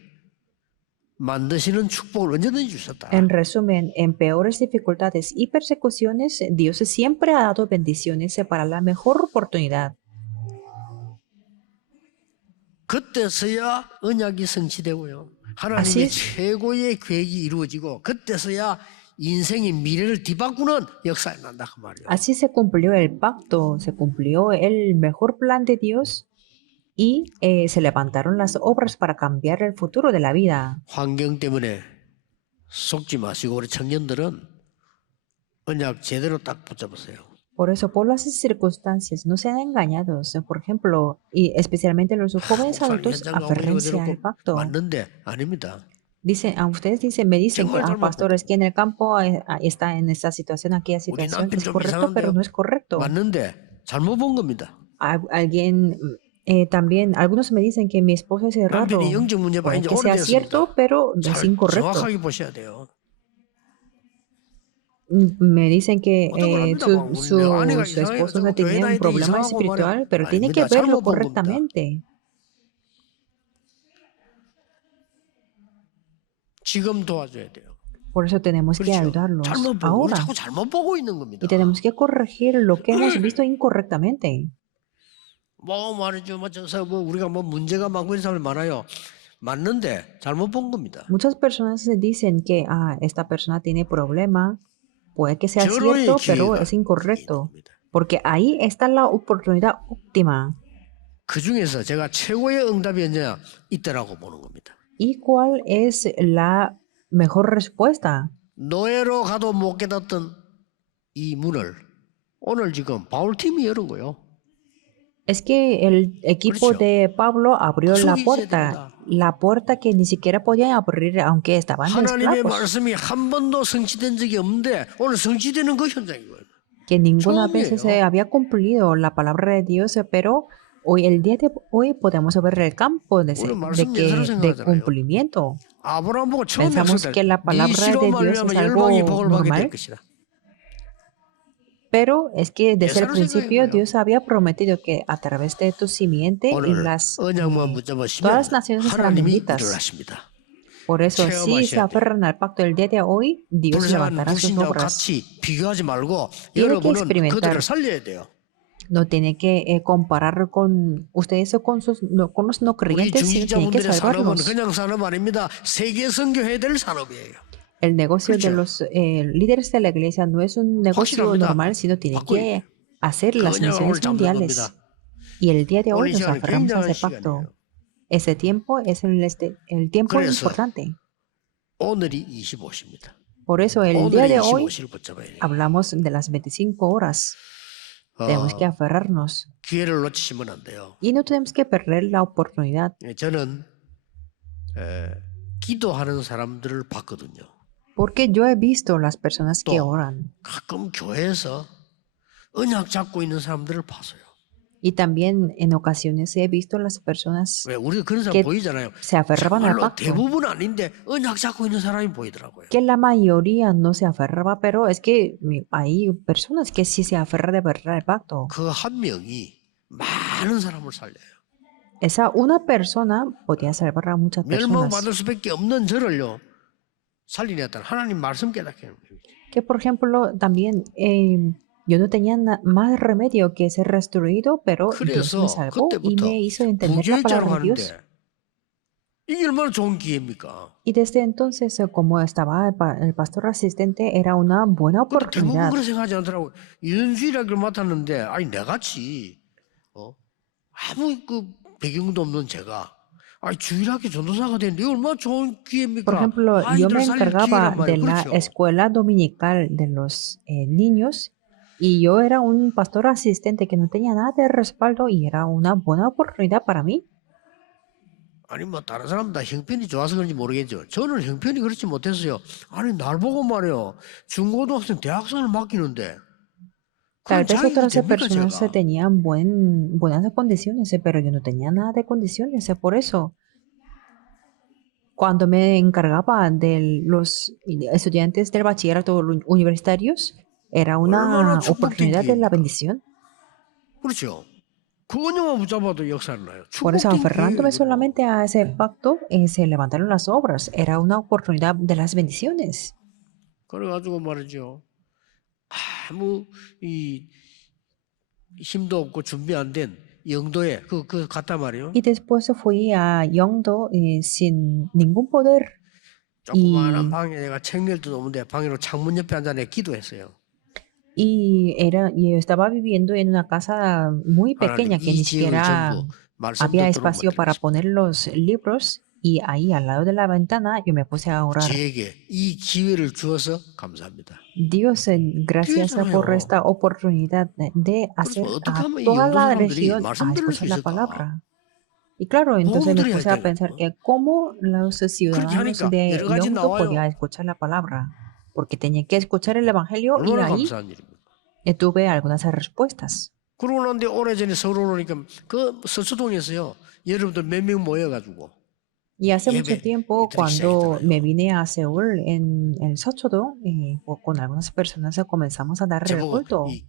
만드시는 축복을 언제든지 주셨다. En resumen, en peores dificultades y persecuciones, Dios siempre ha dado bendiciones para la mejor oportunidad. 그때서야 언약이 성취되고요. 하나님의 아시- 최고의 계획이 이루어지고 그때서야 인생의 미래를 뒤바꾸는 역사가 난다 그 말이에요. Así se cumplió el pacto, se cumplió el mejor plan de Dios y se levantaron las obras para cambiar el futuro de la vida. 환경 때문에 속지 마시고 우리 청년들은 언약 제대로 딱 붙잡으세요. Por eso, por las circunstancias, no sean engañados. Por ejemplo, y especialmente los jóvenes 목사님 adultos, 현장 가보니 aférrense 그대로 al pacto. 맞는데 아닙니다. Dicen, a ustedes me dicen que, 정말 잘못 pastores, que en el campo está en esta situación, aquella situación, 남편 es 좀 correcto, pero 이상한데요? no es correcto. 맞는데 잘못 본 겁니다. Alguien, también, algunos me dicen que mi esposo es raro. 남편이 영적 문제 Puede 많이 이제 que sea cierto, 오래됐습니다. pero es 잘 incorrecto. 정확하게 보셔야 돼요. Me dicen que 합니다. su esposo no tenía un problema espiritual, pero tiene que 아닙니다. verlo 잘못 본 겁니다. correctamente. 지금 도와줘야 돼요. Por eso tenemos que 그렇죠. ayudarlos 잘못 보고 우리 ahora. 자꾸 잘못 보고 있는 겁니다. Y tenemos que corregir lo que hemos visto incorrectamente. 뭐 말이죠. 뭐 저서 뭐 우리가 뭐 문제가 많고 이런 사람이 많아요. 맞는데 잘못 본 겁니다. Muchas personas se dicen que esta persona tiene problema. Puede que sea 절호의 cierto, pero 기회가 es incorrecto. 있는 겁니다. Porque ahí está la oportunidad óptima. 그 중에서 제가 최고의 응답이 언제냐 이때라고 보는 겁니다. ¿Y cuál es la mejor respuesta? 노예로 가도 못 깨닫던 이 문을 오늘 지금 바울팀이 열은 거예요. Es que el equipo 그렇죠. de Pablo abrió la 속이셔야 puerta. 됩니다. La puerta que ni siquiera podían abrir aunque estaban 하나님의 esclavos. 말씀이 한 번도 성취된 적이 없는데 오늘 성취되는 그 현장인 거예요. Que ninguna vez 처음이에요. se había cumplido la palabra de Dios, pero hoy, el día de hoy, podemos ver el campo de 오늘 말씀 예수로 de 생각하잖아요. cumplimiento. 아브라함 보고 처음 Pensamos 약속했다. que la palabra 네 씨로 de Dios 말미암아 es algo 열방이 복을 받게 될 normal. 것이다. Pero es que desde el 예수로 principio 생각해요. Dios había prometido que a través de tu simiente y 오늘 las 언약만 todas 붙잡으시면 las naciones serán 하나님이 benditas. 일어나십니다. Por eso, si 체험하셔야 se 돼요. aferran al pacto del día de hoy, Dios 불쌍한 levantará sus 불신자와 obras. 같이 비교하지 말고 Tiene que 여러분은 experimentar. 그들을 살려야 돼요. No tiene que comparar con ustedes o con con los no 우리 creyentes, sino tiene que 중직자분들의 산업은 salvarlos. 그냥 산업 아닙니다. 세계 선교해야 될 산업이에요. El negocio de 그렇죠. los líderes de la iglesia no es un negocio 확실합니다. normal, sino tiene 바꿔야 que 돼요. hacer 그 las 언약을 오늘 misiones 잡는 mundiales. 겁니다. Y el día de 오늘 hoy 이 nos 시간은 aferramos a 굉장한 ese pacto. 시간이에요. Ese tiempo es el tiempo 그래서 importante. 오늘이 25시입니다. Por eso el día 오늘의 de hoy 25시를 붙잡아야 돼요. hablamos de las 25 horas. Tenemos que aferrarnos. 기회를 놓치시면 안 돼요. Y no tenemos que perder la oportunidad. 저는 기도하는 사람들을 봤거든요. Porque yo he visto las personas que 또 oran. 가끔 교회에서 언약 잡고 있는 사람들을 봤어요. Y también en ocasiones he visto las personas 왜 우리가 그런 사람 que 보이잖아요. se aferraban al 정말로 pacto. 대부분 아닌데 언약 잡고 있는 사람이 보이더라고요. Que la mayoría no se aferraba, pero es que hay personas que sí se aferran de verdad al pacto. 그 한 명이 많은 사람을 살려요. Esa una persona podía salvar a muchas personas. 멸망받을 수밖에 없는 저를요 살리냈다는 하나님 말씀 깨닫게 하는 거예요. Que por ejemplo también yo no tenía más remedio que ser restituido, pero Dios 그래서 me salvó y 그때부터 me hizo entender la 부교육자로 palabra de Dios. 하는데 이게 얼마나 좋은 기회입니까? Y desde entonces, como estaba el pastor asistente, era una buena 그때 대부분 oportunidad. 그렇게 생각하지 않더라고요. 연수일학을 맡았는데 아니 내같이 아무 그 배경도 없는 제가 아니 주일학교 전도사가 되는데 이거 얼마나 좋은 기회입니까? Por ejemplo, yo 아이들 me 살릴 encargaba 기회란 de 말이에요. la 그렇죠? escuela dominical de los niños y yo era un pastor asistente que no tenía nada de respaldo y era una buena oportunidad para mí. 아니 뭐 다른 사람 다 형편이 좋아서 그런지 모르겠죠. 저는 형편이 그렇지 못했어요. 아니 날 보고 말이요. 중고등학생 대학생을 맡기는데 Tal 그런 vez 자격이 otras 됩니까 personas 제가? tenían buenas condiciones, pero yo no tenía nada de condiciones. Por eso, cuando me encargaba de los estudiantes del bachillerato universitarios, era 얼마나 una 축복된 oportunidad de la 기회입니까? bendición. 그렇죠. 그거만 붙잡아도 역사를 나요. Por eso, 축복된 기회예요 aferrándome 이거는. solamente a ese pacto, se levantaron las obras. Era una oportunidad de las bendiciones. 그래가지고 말이죠. 아무 이 힘도 없고 준비 안 된 영도에 그 갔단 말이에요. Y después fui a Yongdo sin ningún poder 조그마한 y, 방에 내가 책열도 없는데 방으로 창문 옆에 앉아 내 기도했어요. y estaba viviendo en una casa muy 하나님 pequeña que 이 ni 지역을 siquiera 전부 말씀 había 듣도록 espacio para 만들겠습니다. poner los libros y ahí al lado de la ventana yo me puse a orar. 저에게 이 기회를 주어서 감사합니다. Dios, gracias por 기회잖아요. esta oportunidad de 그래서 hacer 어떻게 a 하면 이 toda 영도 la 사람들이 región 말씀 a 들을 수 escuchar la 있을까? palabra. Y claro, 복음 entonces me 들어야 puse a 돼. pensar que cómo los 그렇게 ciudadanos 하니까 de 여러 가지 Yongdo podían 나와요. escuchar la palabra, porque tenían que escuchar el evangelio y 얼마나 ahí 감사한 일입니까? tuve algunas respuestas. 그러고 난데 오래전에 서울 오니까 그 서초동에서요. 여러분들 몇 명 모여가지고 Y hace mucho 예배 tiempo, 드리기 cuando me 시작했잖아요. vine a Seúl en el Sotchodong, con algunas personas comenzamos a dar el 제보고 culto 이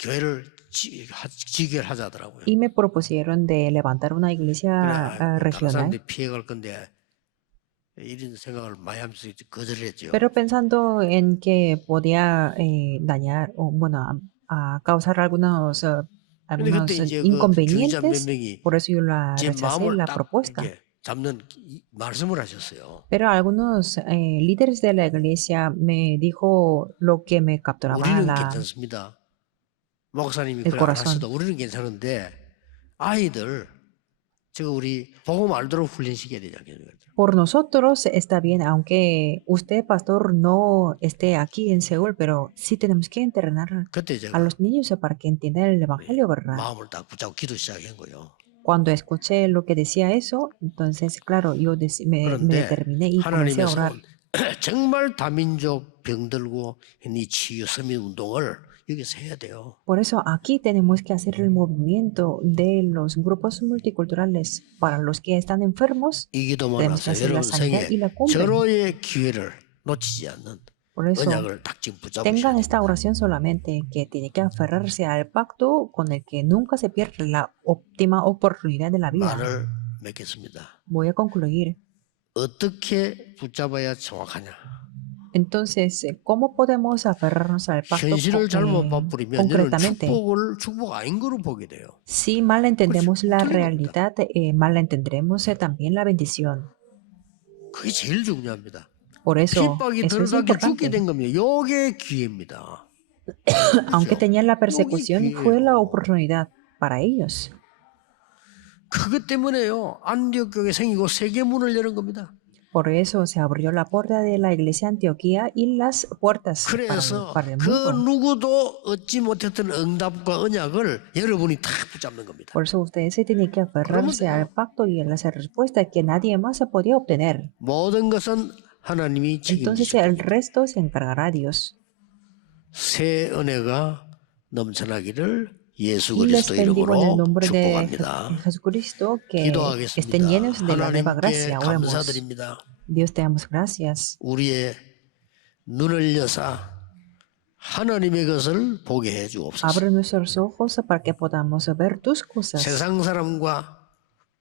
교회를 지결하자 하더라고요. y me propusieron de levantar una 그래 iglesia 아이고 다른 regional. 사람들이 피해갈 건데 이런 생각을 많이 하면서 거절했죠. Pero pensando en que podía dañar o, bueno, a causar 근데 그때 algunos 이제 그 주의자 몇 inconvenientes, 명이 por eso yo la 제 rechacé 마음을 la 딱 propuesta. 이렇게 잡는 말씀을 하셨어요. Pero algunos líderes de la iglesia me dijo lo que me capturaba 우리는 괜찮습니다. 목사님이 el 그래 안 corazón. 하셔도 우리는 괜찮은데 아이들 저거 우리 복음 알도록 훈련시켜야 되지 않겠습니까? Por nosotros está bien, aunque usted, pastor, no esté aquí en Seúl, pero sí tenemos que entrenar 그때 a 제가 los niños para que entiendan el evangelio, ¿verdad? 마음을 딱 붙잡고 기도 시작한 거예요. Cuando escuché lo que decía eso, entonces, claro, yo me 그런데 determiné y comencé a 하나님의 orar. 손 정말 다민족 병들고 이 치유 서민 운동을 여기서 해야 돼요. Por eso aquí tenemos que hacer el movimiento de los grupos multiculturales. Para los que están enfermos, 이 기도만 tenemos que 하세요. hacer la 여러분 sanidad 생에 y la cumbre. 절호의 기회를 놓치지 않는 Por eso, 언약을 딱 지금 붙잡으셔야 tengan 됩니다. esta oración solamente, que tiene que aferrarse al pacto con el que nunca se pierde la óptima oportunidad de la vida. 말을 맺겠습니다. Voy a concluir. 어떻게 붙잡아야 정확하냐? Entonces, ¿cómo podemos aferrarnos al pacto 현실을 잘못 맛부리면 이는 concretamente? 축복 아닌 거로 보게 돼요. Si mal entendemos la 틀린 겁니다. realidad, mal entenderemos también la bendición. 그게 제일 중요합니다. Por eso, 핍박이 eso es 덜 받게 죽게 importante. 된 겁니다. 요게 기회입니다. Aunque 그렇죠? tenían la persecución, 여기 fue la 기회예요. oportunidad para ellos. 그것 때문에요. 안디옥 교회 생기고 세계 문을 여는 겁니다. Por eso se abrió la puerta de la iglesia de Antioquía y las puertas 그래서 para el 그 mundo. 누구도 얻지 못했던 응답과 언약을 여러분이 다 붙잡는 겁니다. Por eso ustedes se tienen que aferrarse 돼요. al pacto y a las respuestas que nadie más se podía obtener. 모든 것은 하나님이 Entonces 책임지실 el 겁니다. resto se encargará Dios. 새 은혜가 넘쳐나기를 예수 Y les 그리스도 bendigo en el 이름으로 nombre de 축복합니다. Jesucristo, que 기도하겠습니다. estén llenos de la nueva 하나님께 gracia. Oremos. 감사드립니다. Dios, te damos gracias. 우리의 눈을 여사 하나님의 것을 보게 해 주옵소서. Abre nuestros ojos para que podamos ver tus cosas. 세상 사람과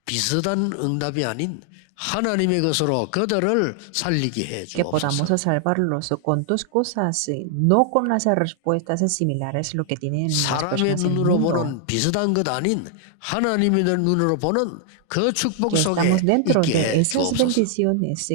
비슷한 응답이 아닌 하나님의 것으로 그들을 살리게 해 Que podamos 주옵소서. salvarlos con tus cosas, no con las respuestas similares lo que tienen las 사람의 personas en el 눈으로 mundo. 보는 비슷한 것 아닌 하나님의 눈으로 보는 그 축복 Que 속에 estamos dentro 있게 de 해 esas 주옵소서. bendiciones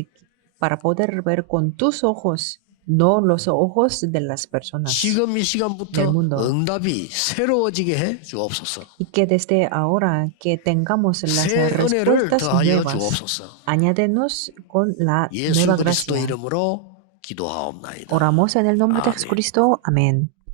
para poder ver con tus ojos, no los ojos de las personas. 지금 이 시간부터 del mundo. 응답이 새로워지게 해 주옵소서. Y que desde ahora que tengamos las 새 은혜를 respuestas 더하여 nuevas, 주옵소서. añádenos con la 예수 nueva 그리스도 gracia. 이름으로 기도하옵나이다. Oramos en el nombre de 아멘. Jesucristo. Amén.